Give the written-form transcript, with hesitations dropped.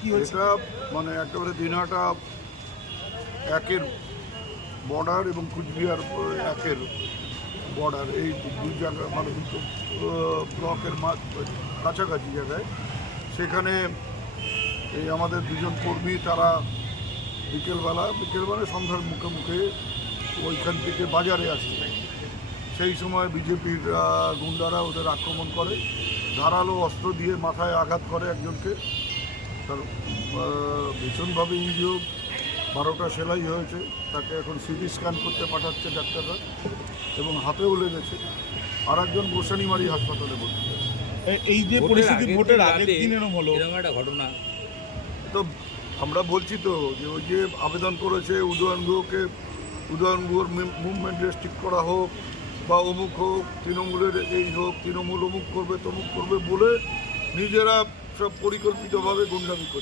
কি হয়েছে? এটা মানে একেবারে দিনহাটা একের বর্ডার এবং কুচবিহার একের বর্ডার, এই দুই জায়গা মানে দুটো ব্লকের কাছাকাছি জায়গায়। সেখানে এই আমাদের দুজন কর্মী তারা বিকেলবেলা সন্ধ্যার মুখে মুখে ওইখান থেকে বাজারে আসছে। সেই সময় বিজেপির গুন্ডারা ওদের আক্রমণ করে, ধারালো অস্ত্র দিয়ে মাথায় আঘাত করে একজনকে। তার ভীষণভাবে ইনজিওর, 12টা সেলাই হয়েছে। তাকে এখন সিটি স্ক্যান করতে পাঠাচ্ছে ডাক্তাররা, এবং হাতেও লেগেছে। আর একজন গোসানিমারি হাসপাতালে ভর্তি আছে। এই যে পরিস্থিতি ভোটের আগের দিন এরকম হলো, এরকম একটা ঘটনা। তো আমরা বলছি তো যে ওই যে আবেদন করেছে উদয়ন গুহর মুভমেন্ট রেস্ট্রিক্ট করা হোক বা অমুক হোক, তৃণমূলের এই হোক, তৃণমূল অমুক করবে তমুক করবে বলে নিজেরা সব পরিকল্পিতভাবে গুন্ডামি করছে।